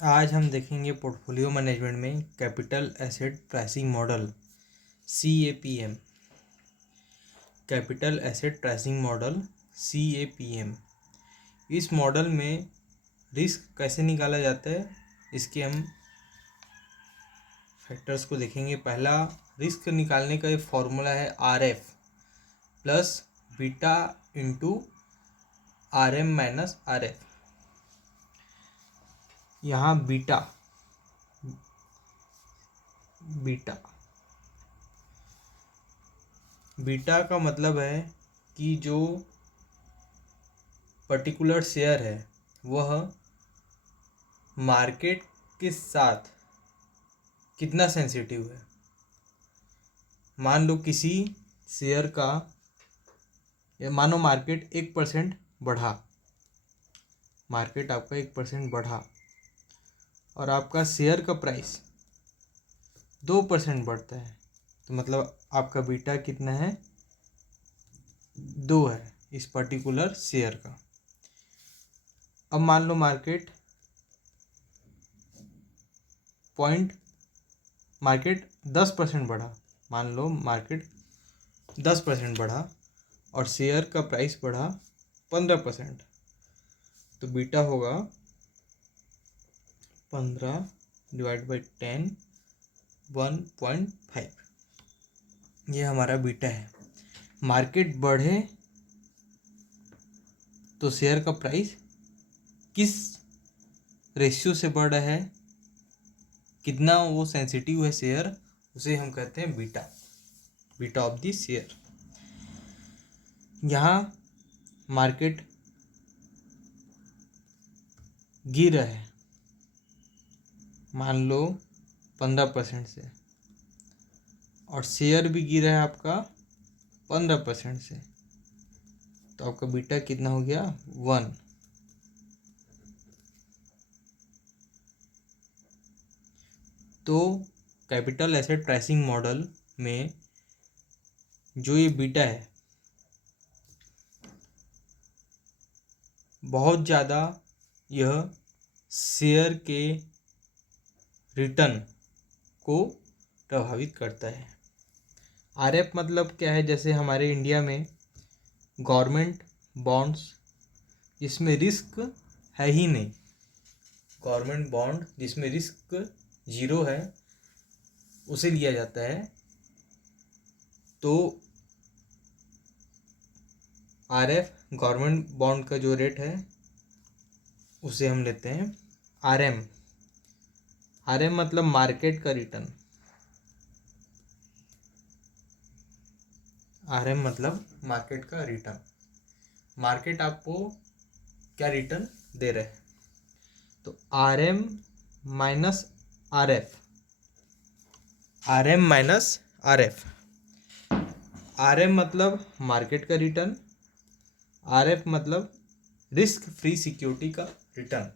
आज हम देखेंगे पोर्टफोलियो मैनेजमेंट में capital asset pricing model CAPM। Capital asset pricing model CAPM। इस मॉडल में रिस्क कैसे निकाला जाता है, इसके हम फैक्टर्स को देखेंगे। पहला, रिस्क निकालने का एक फॉर्मूला है RF plus beta into RM minus RF। यहाँ बीटा बीटा बीटा का मतलब है कि जो पर्टिकुलर शेयर है वह मार्केट के साथ कितना सेंसिटिव है। मान लो किसी शेयर का, या मानो मार्केट 1% बढ़ा, मार्केट आपका 1% बढ़ा और आपका शेयर का प्राइस 2% बढ़ता है, तो मतलब आपका बीटा कितना है, 2 है इस पर्टिकुलर शेयर का। अब मान लो मार्केट मार्केट 10% बढ़ा, मान लो मार्केट 10% बढ़ा और शेयर का प्राइस बढ़ा 15%, तो बीटा होगा 15/10 1.5। ये हमारा बीटा है। मार्केट बढ़े तो शेयर का प्राइस किस रेशियो से बढ़ रहा है, कितना वो सेंसिटिव है शेयर, उसे हम कहते हैं बीटा ऑफ द शेयर। यहाँ मार्केट गिर रहा है, मान लो 15% से, और शेयर भी गिरा है आपका 15% से, तो आपका बीटा कितना हो गया, 1। तो कैपिटल एसेट प्राइसिंग मॉडल में जो ये बीटा है बहुत ज़्यादा, यह शेयर के रिटर्न को प्रभावित करता है। RF मतलब क्या है, जैसे हमारे इंडिया में गवर्नमेंट बॉन्ड्स जिसमें रिस्क है ही नहीं, गवर्नमेंट बॉन्ड जिसमें रिस्क 0 है उसे लिया जाता है। तो RF गवर्नमेंट बॉन्ड का जो रेट है उसे हम लेते हैं RM मतलब मार्केट का रिटर्न, RM मतलब मार्केट का रिटर्न। मार्केट आपको क्या रिटर्न दे रहे हैं, तो RM माइनस RF। RM मतलब मार्केट का रिटर्न, RF मतलब रिस्क फ्री सिक्योरिटी का रिटर्न।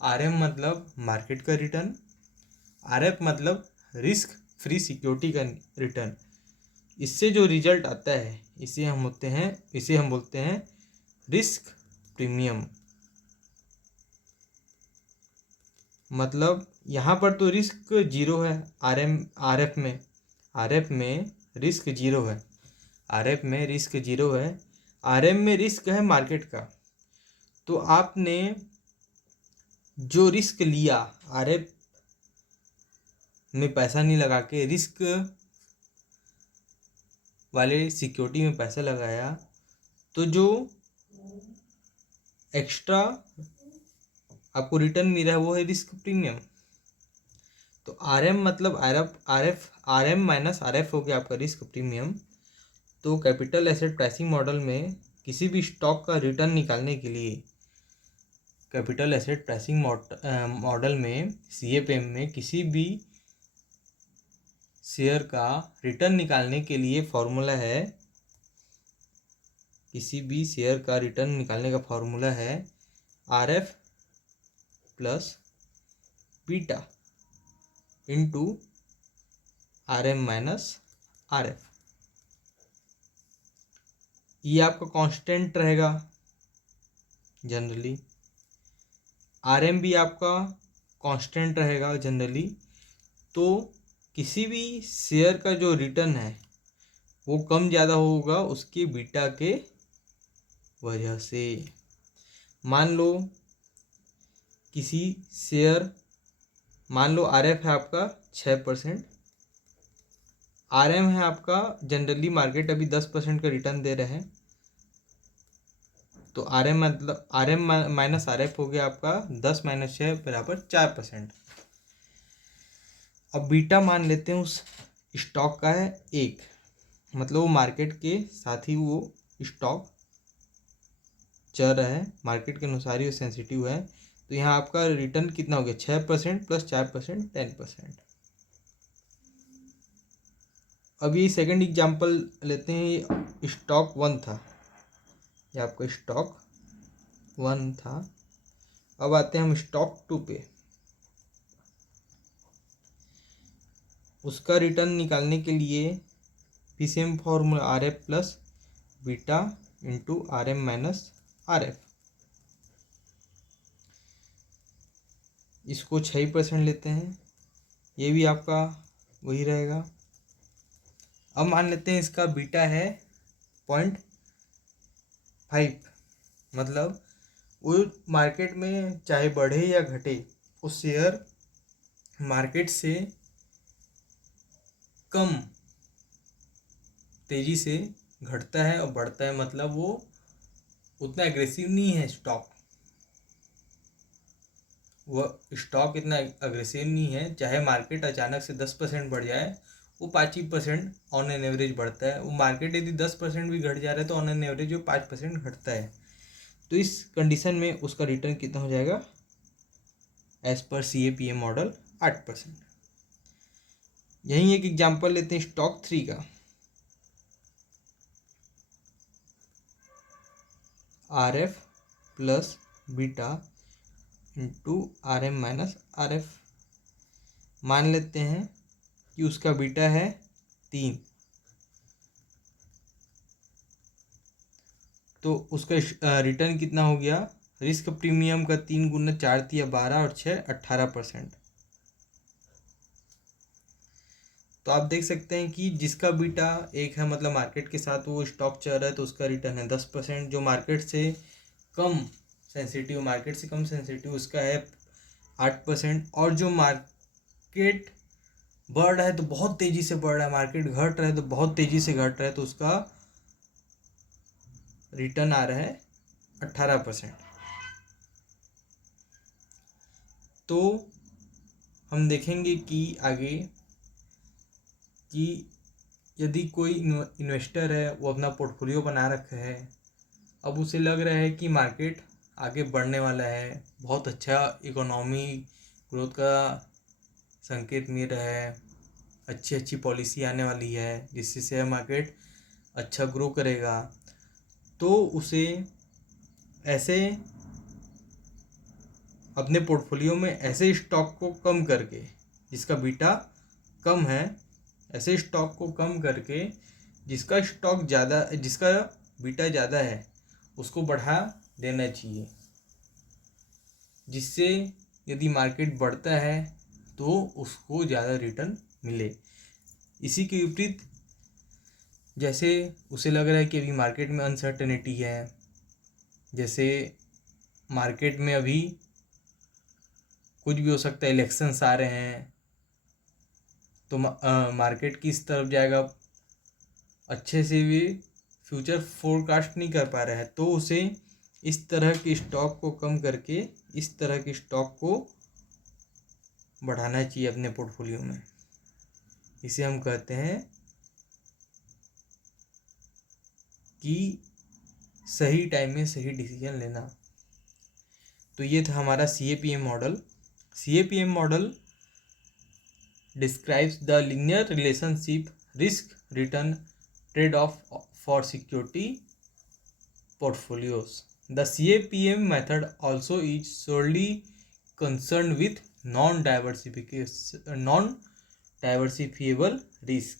RM मतलब मार्केट का रिटर्न, RF मतलब रिस्क फ्री सिक्योरिटी का रिटर्न। इससे जो रिजल्ट आता है इसे हम बोलते हैं रिस्क प्रीमियम। मतलब यहाँ पर तो रिस्क 0 है, RF में रिस्क 0 है, RM में रिस्क है मार्केट का। तो आपने जो रिस्क लिया, RF में पैसा नहीं लगा के रिस्क वाले सिक्योरिटी में पैसा लगाया, तो जो एक्स्ट्रा आपको रिटर्न मिल रहा है वो है रिस्क प्रीमियम। तो RM मतलब RM माइनस RF हो गया आपका रिस्क प्रीमियम। तो कैपिटल एसेट प्राइसिंग मॉडल में किसी भी स्टॉक का रिटर्न निकालने के लिए, कैपिटल एसेट प्राइसिंग मॉडल में CAPM में किसी भी शेयर का रिटर्न निकालने के लिए फॉर्मूला है, किसी भी शेयर का रिटर्न निकालने का फॉर्मूला है RF plus beta into RM minus RF। ये आपका कांस्टेंट रहेगा जनरली। आरएम भी आपका कांस्टेंट रहेगा जनरली। तो किसी भी शेयर का जो रिटर्न है वो कम ज़्यादा होगा उसकी बीटा के वजह से। मान लो किसी शेयर, मान लो आरएफ है आपका 6%, आरएम है आपका, जनरली मार्केट अभी 10% का रिटर्न दे रहे हैं, तो आरएम मतलब आरएम माइनस आरएफ हो गया आपका 10 माइनस 6 बराबर 4%। अब बीटा मान लेते हैं उस स्टॉक का है 1, मतलब वो मार्केट के साथ ही वो स्टॉक चल रहा है, मार्केट के अनुसार ही वो सेंसिटिव है। तो यहाँ आपका रिटर्न कितना हो गया 6% प्लस 4% 10%। अब ये सेकंड एग्जांपल लेते हैं, स्टॉक 1 था, ये आपका स्टॉक 1 था। अब आते हैं हम स्टॉक 2 पे। उसका रिटर्न निकालने के लिए फिर same formula R F plus beta into R M minus R F. इसको 6% लेते हैं, ये भी आपका वही रहेगा। अब मान लेते हैं इसका बीटा है 0.5, मतलब वो मार्केट में चाहे बढ़े या घटे, वो शेयर मार्केट से कम तेजी से घटता है और बढ़ता है, मतलब वो उतना एग्रेसिव नहीं है स्टॉक, वह स्टॉक इतना अग्रेसिव नहीं है। चाहे मार्केट अचानक से 10% बढ़ जाए, वो 5% ऑन एन एवरेज बढ़ता है। वो मार्केट यदि 10% भी घट जा रहा है तो ऑन एन एवरेज वो 5% घटता है। तो इस कंडीशन में उसका रिटर्न कितना हो जाएगा एज पर CAPM मॉडल 8%। यहीं एक एग्जांपल लेते हैं स्टॉक 3 का। RF plus beta into RM minus RF। मान लेते हैं कि उसका बीटा है 3, तो उसका रिटर्न कितना हो गया, रिस्क प्रीमियम का 3 गुना 4 या 12 और 6 18%। तो आप देख सकते हैं कि जिसका बीटा 1 है, मतलब मार्केट के साथ वो स्टॉक चल रहा है, तो उसका रिटर्न है 10%। जो मार्केट से कम सेंसिटिव उसका है 8%। और जो मार्केट बढ़ रहा है तो बहुत तेज़ी से बढ़ रहा है, मार्केट घट रहा है तो बहुत तेज़ी से घट रहा है, तो उसका रिटर्न आ रहा है 18%। तो हम देखेंगे कि आगे कि यदि कोई इन्वेस्टर है, वो अपना पोर्टफोलियो बना रखा है, अब उसे लग रहा है कि मार्केट आगे बढ़ने वाला है, बहुत अच्छा इकोनॉमी ग्रोथ का संकेत मिल रहा है, अच्छी अच्छी पॉलिसी आने वाली है जिससे शेयर मार्केट अच्छा ग्रो करेगा, तो उसे ऐसे अपने पोर्टफोलियो में ऐसे स्टॉक को कम करके, जिसका बीटा कम है, ऐसे स्टॉक को कम करके जिसका बीटा ज़्यादा है उसको बढ़ा देना चाहिए, जिससे यदि मार्केट बढ़ता है तो उसको ज़्यादा रिटर्न मिले। इसी के विपरीत, जैसे उसे लग रहा है कि अभी मार्केट में अनसर्टेनिटी है, जैसे मार्केट में अभी कुछ भी हो सकता है, इलेक्शंस आ रहे हैं, तो मार्केट किस तरफ जाएगा अच्छे से भी फ्यूचर फोरकास्ट नहीं कर पा रहा है, तो उसे इस तरह के स्टॉक को कम करके इस तरह के स्टॉक को बढ़ाना चाहिए अपने पोर्टफोलियो में। इसे हम कहते हैं कि सही टाइम में सही डिसीजन लेना। तो ये था हमारा CAPM model. CAPM model describes the linear relationship risk return trade-off for security portfolios. The CAPM method also is solely concerned with non-diversifiable risk.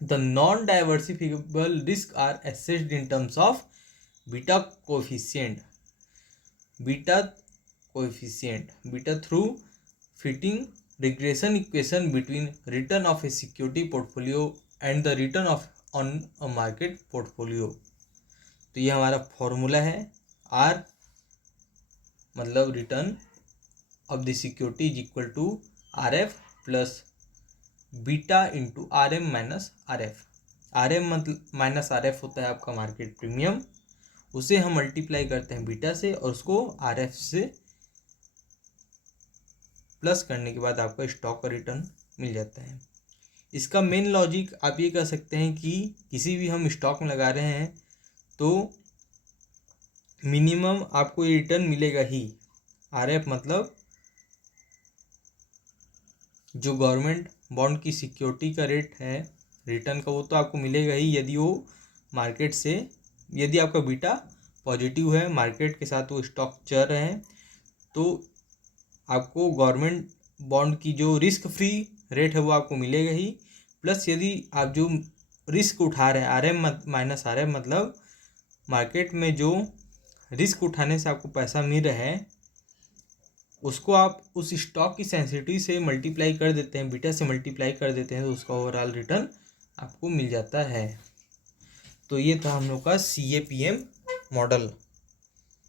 The non-diversifiable risks are assessed in terms of beta coefficient. Beta coefficient beta through fitting regression equation between return of a security portfolio and the return of on a market portfolio. तो ये हमारा formula है, R मतलब return of the security is equal to R F plus beta into R M minus R F. R M मतलब minus R F होता है आपका market premium, उसे हम मल्टीप्लाई करते हैं बीटा से और उसको आर एफ से प्लस करने के बाद आपका स्टॉक का रिटर्न मिल जाता है। इसका मेन लॉजिक आप ये कह सकते हैं कि किसी भी हम स्टॉक में लगा रहे हैं तो मिनिमम आपको ये रिटर्न मिलेगा ही। आर एफ मतलब जो गवर्नमेंट बॉन्ड की सिक्योरिटी का रेट है रिटर्न का, वो तो आपको मिलेगा ही यदि वो मार्केट से, यदि आपका बीटा पॉजिटिव है, मार्केट के साथ वो स्टॉक चल रहे हैं, तो आपको गवर्नमेंट बॉन्ड की जो रिस्क फ्री रेट है वो आपको मिलेगा ही। प्लस यदि आप जो रिस्क उठा रहे हैं, R M minus R M मतलब मार्केट में जो रिस्क उठाने से आपको पैसा मिल रहा है उसको आप उस स्टॉक की सेंसिटिविटी से मल्टीप्लाई कर देते हैं, बीटा से मल्टीप्लाई कर देते हैं, तो उसका ओवरऑल रिटर्न आपको मिल जाता है। तो ये था हम लोग का CAPM मॉडल।